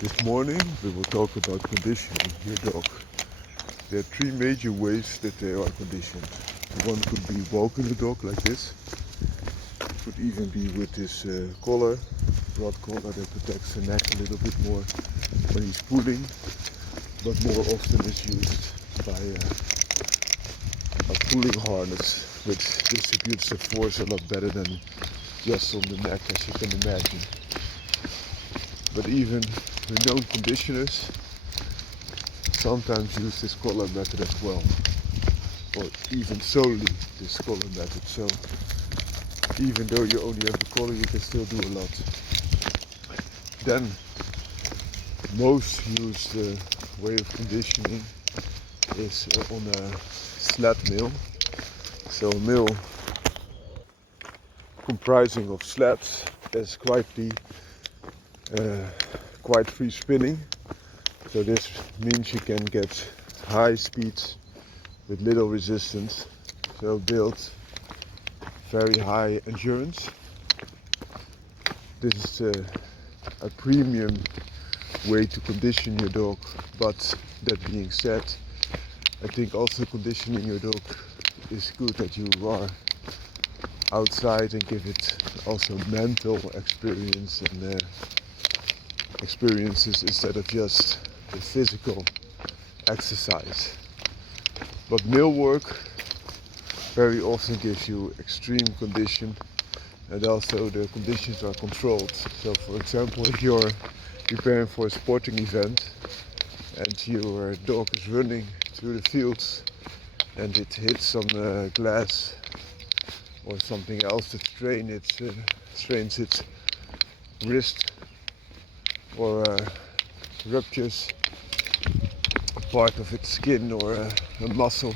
This morning we will talk about conditioning your dog. There are three major ways that they are conditioned. One could be walking the dog like this. It could even be with this collar, rod collar that protects the neck a little bit more when he's pulling. But more often it's used by a pulling harness, which distributes the force a lot better than just on the neck, as you can imagine. But even renowned conditioners sometimes use this collar method as well, or even solely this collar method. So even though you only have the collar, you can still do a lot. Then most used way of conditioning is on a sled mill. So a mill comprising of sleds that's quite free spinning. So this means you can get high speeds with little resistance. So build very high endurance. This is a premium way to condition your dog. But that being said, I think also conditioning your dog is good that you are outside and give it also mental experience and experiences instead of just the physical exercise. But mill work very often gives you extreme condition, and also the conditions are controlled. So for example, if you're preparing for a sporting event and your dog is running through the fields and it hits some glass or something else that strains its wrist or ruptures a part of its skin or a muscle,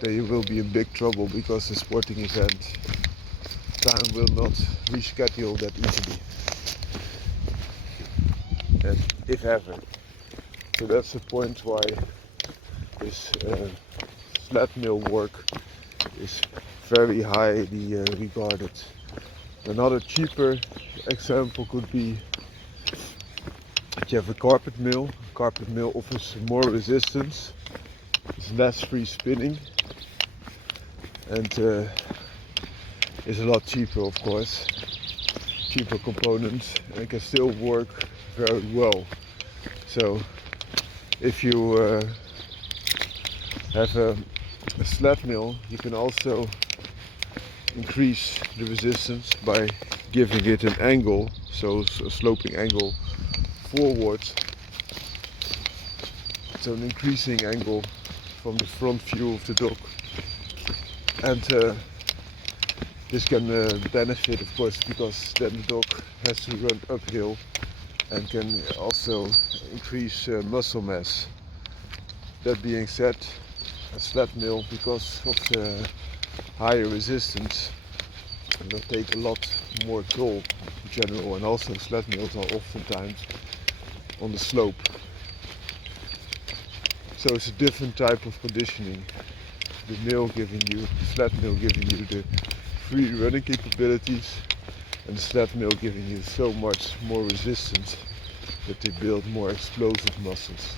then you will be in big trouble, because the sporting event time will not reschedule that easily, and if ever. So that's the point why this sled mill work is very highly regarded. Another cheaper example could be that you have a carpet mill. A carpet mill offers more resistance, it's less free spinning, and is a lot cheaper, of course. Cheaper components, and can still work very well. So if you have a sled mill, you can also increase the resistance by giving it an angle, so a sloping angle forward, so an increasing angle from the front view of the dog. And this can benefit, of course, because then the dog has to run uphill, and can also increase muscle mass. That being said, a sled mill, because of the higher resistance, will take a lot more toll in general, and also sled mills are oftentimes on the slope. So it's a different type of conditioning. The sled mill giving you the free running capabilities, and the sled mill giving you so much more resistance that they build more explosive muscles.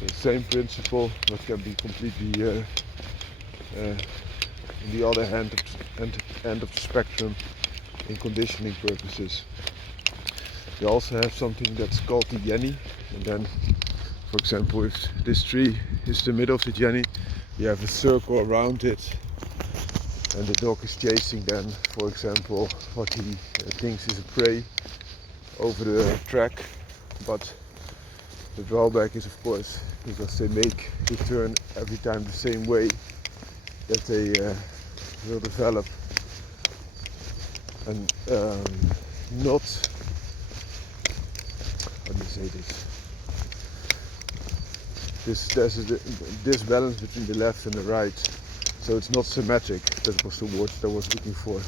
So the same principle, but can be completely in the other end of the spectrum in conditioning purposes. You also have something that's called the jenny, and then, for example, if this tree is the middle of the jenny, you have a circle around it, and the dog is chasing then, for example, what he thinks is a prey over the track. But the drawback is, of course, because they make the turn every time the same way, that they will develop and not, how do you say this? There's a disbalance between the left and the right, so it's not symmetric. That was the word that I was looking for.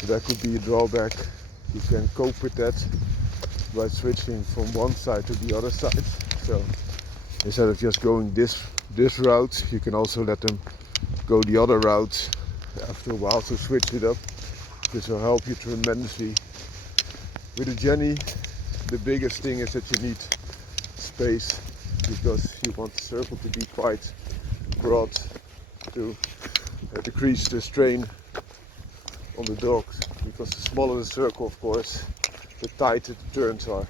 So that could be a drawback. You can cope with that by switching from one side to the other side. So instead of just going this route, you can also let them go the other route after a while, so switch it up. This will help you tremendously With a Jenny, the biggest thing is that you need space, because you want the circle to be quite broad to decrease the strain on the dogs, because the smaller the circle, of course, the tighter the turns are.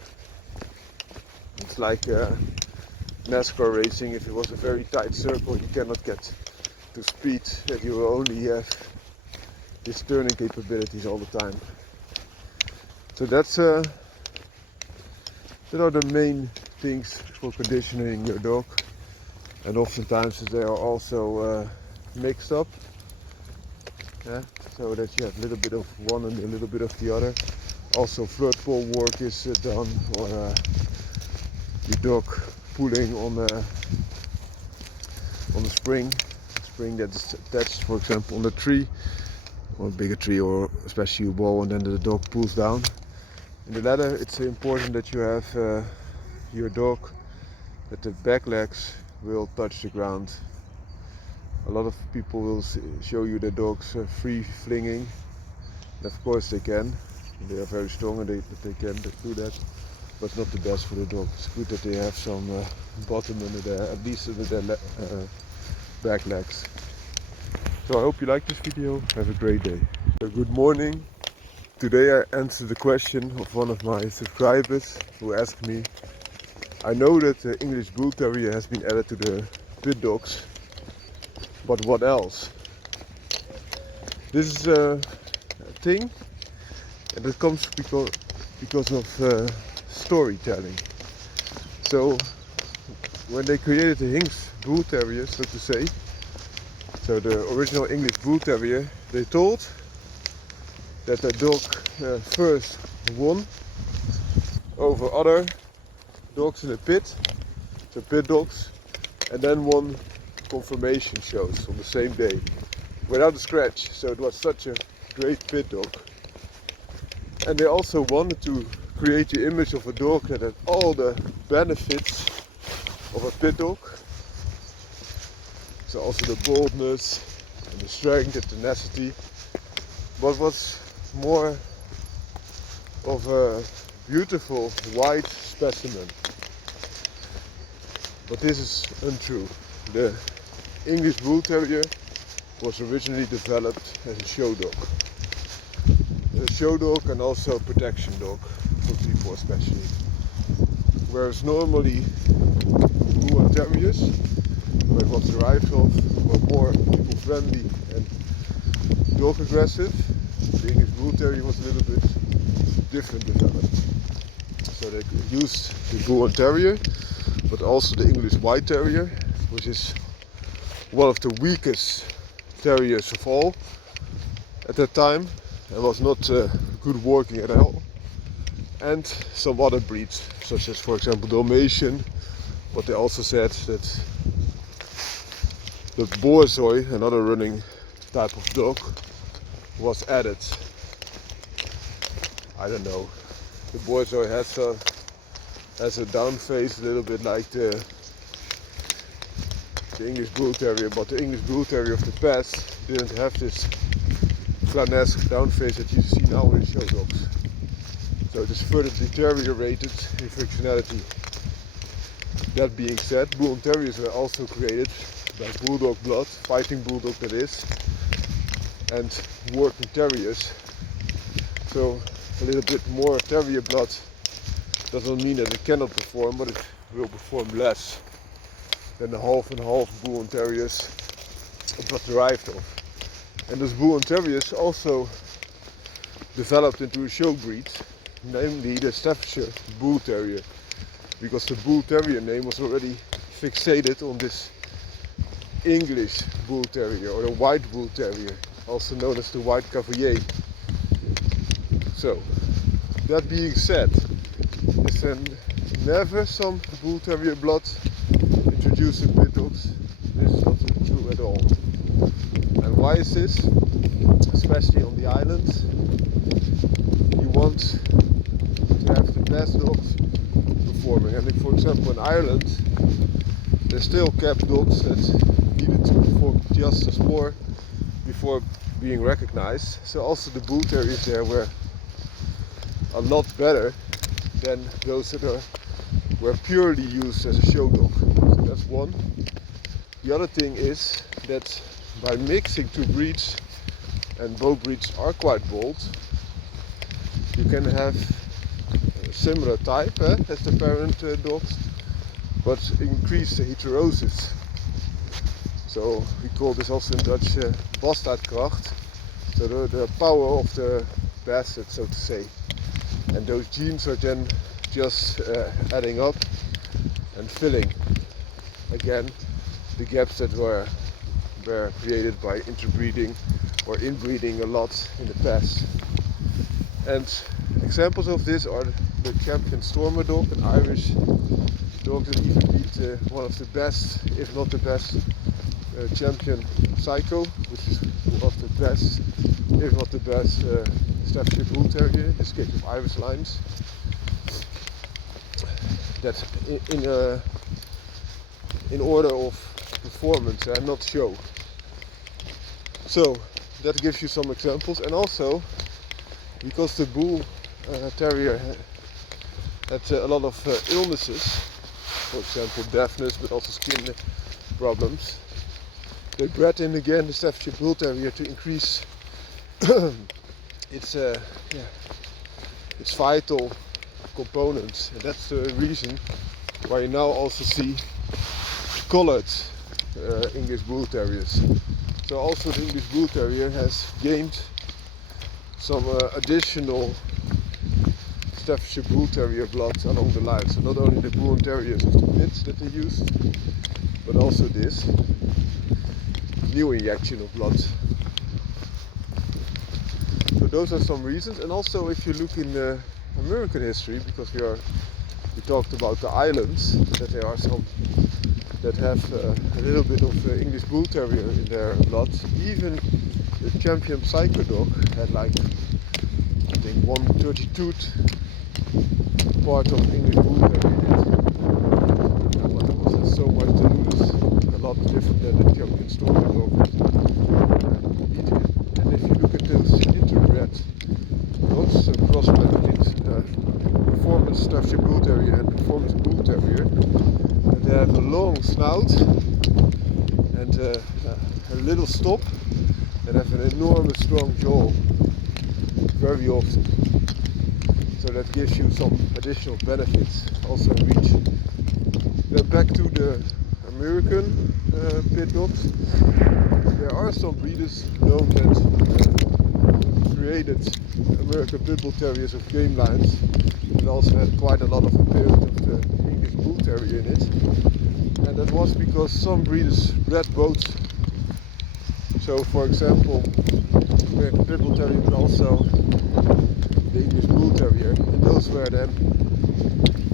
It's like NASCAR racing. If it was a very tight circle, you cannot get to speed, and you will only have these turning capabilities all the time. So that are the main things for conditioning your dog, and oftentimes they are also mixed up, yeah? So that you have a little bit of one and a little bit of the other. Also flirt pole work is done, or your dog pulling on a spring that is attached, for example, on a tree, or a bigger tree, or especially a wall, and then the dog pulls down. In the latter, it's important that you have your dog, that the back legs will touch the ground. A lot of people will show you their dogs free flinging, and of course they can. They are very strong and they can do that, but it's not the best for the dog. It's good that they have some bottom under their, at least under their back legs. So I hope you like this video. Have a great day. So good morning. Today I answered the question of one of my subscribers who asked me, I know that the English Bull Terrier has been added to the pit dogs, but what else? This is a thing, and it comes because of storytelling. So when they created the Hinks Bull Terrier, so to say, so the original English Bull Terrier, they told that the dog first won over other dogs in the pit, so pit dogs, and then won confirmation shows on the same day without a scratch. So it was such a great pit dog. And they also wanted to create the image of a dog that had all the benefits of a pit dog. So also the boldness and the strength and tenacity, but was more of a beautiful white specimen. But this is untrue. The English Bull Terrier was originally developed as a show dog. A show dog and also a protection dog for people especially. Whereas normally Bull Terriers, where it was derived of, were more people friendly and dog aggressive. The English Bull Terrier was a little bit different developed. So they used the Bull Terrier, but also the English White Terrier, which is one of the weakest terriers of all at that time, and was not good working at all. And some other breeds, such as for example Dalmatian, but they also said that the Borzoi, another running type of dog, was added. I don't know. The Borzoi has a down face, a little bit like the English Bull Terrier, but the English Bull Terrier of the past didn't have this clownesque down face that you see now in show dogs. So it is further deteriorated in functionality. That being said, Bull Terriers were also created by bulldog blood, fighting bulldog that is, and working terriers. So a little bit more terrier blood doesn't mean that it cannot perform, but it will perform less than the half and half Bull Terriers it was derived of. And those Bull Terriers also developed into a show breed, namely the Staffordshire Bull Terrier, because the Bull Terrier name was already fixated on this English Bull Terrier, or the White Bull Terrier, also known as the White Cavalier. So, that being said, is there never some Bull Terrier blood introduced in pit dogs? This is not true at all. And why is this? Especially on the islands, you want to have the best dogs performing. And if, for example, in Ireland, they still kept dogs that needed to perform just as more before being recognized. So also the Bull Terriers there were a lot better than those that were purely used as a show dog. So that's one. The other thing is that by mixing two breeds, and both breeds are quite bold, you can have a similar type as the parent dogs, but increase the heterosis. So we call this also in Dutch Bastaardkracht, so the power of the bastard, so to say. And those genes are then just adding up and filling again the gaps that were created by interbreeding or inbreeding a lot in the past. And examples of this are the champion Stormer dog, an Irish dog that even beat one of the best, if not the best, champion Psycho, which is one of the best, if not the best, Staffordshire Bull Terrier, in this case of Irish lines. That in order of performance and not show. So that gives you some examples, and also because the Bull Terrier had a lot of illnesses, for example deafness, but also skin problems, they bred in again the Staffordshire Bull Terrier to increase its vital components, and that's the reason why you now also see coloured English Bull Terriers. So also the English Bull Terrier has gained some additional Staffordshire Bull Terrier blood along the line. So not only the Bull Terriers of the pits that they used, but also this new injection of blood. So those are some reasons. And also if you look in American history, because we talked about the islands, that there are some that have a little bit of English Bull Terrier in their blood. Even the champion Psycho dog had like, I think, 1/32 part of English Bull Terrier in it. But it was so much to lose, a lot different than the champion Stormer dog. And if you look at those interbred dogs, crossbred between performance Staffordshire Bull Terrier and performance Bull Terrier, they have a long snout and a little stop, and have an enormous strong jaw very often. So that gives you some additional benefits also in reach. Then back to the American pit dogs. There are some breeders known that created American Pit Bull Terriers of game lines, and also had quite a lot of appearance of the English Bull Terrier in it. And that was because some breeders bred both. So for example, American Pit Bull Terrier, but also the English Bull Terrier, and those were then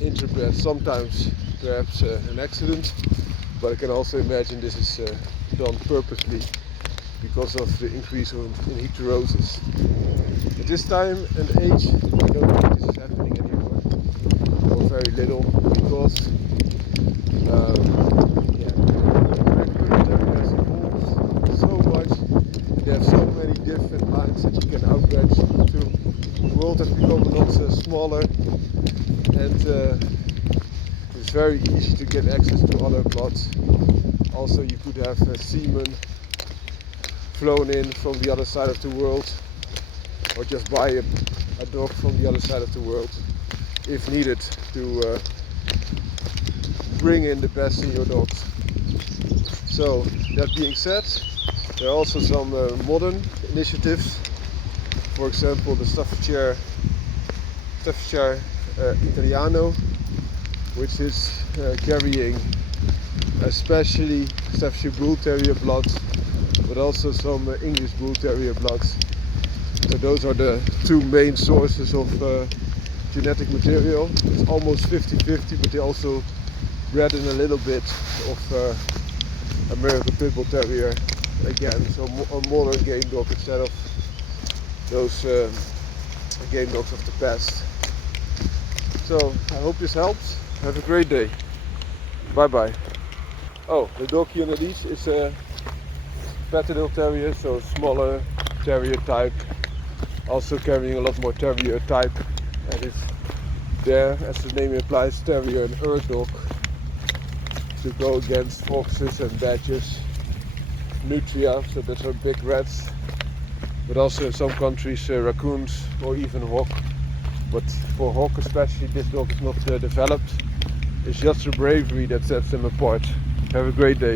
interbred. Sometimes perhaps an accident, but I can also imagine this is done purposely because of the increase in heterosis. At this time and age, I don't think this is happening anymore, or very little, because has evolved so much. They have so many different lines that you can outbred to. The world has become a lot smaller, and it's very easy to get access to other bloods. Also, you could have semen flown in from the other side of the world, or just buy a dog from the other side of the world if needed to bring in the best in your dogs. So that being said, there are also some modern initiatives. For example, the Staffordshire Italiano, which is carrying especially Staffordshire Bull Terrier blood, but also some English Bull Terrier blood. So those are the two main sources of genetic material. It's almost 50-50, but they also bred in a little bit of American Pit Bull Terrier again, so a modern game dog instead of those game dogs of the past. So I hope this helps. Have a great day. Bye bye. Oh, the dog here on the leash is a Patterdale Terrier, so smaller terrier type, also carrying a lot more terrier type and it's there, as the name implies, terrier and earth dog, to go against foxes and badgers, nutria, so those are big rats, but also in some countries raccoons or even hawk. But for hawk especially, this dog is not developed. It's just the bravery that sets them apart. Have a great day.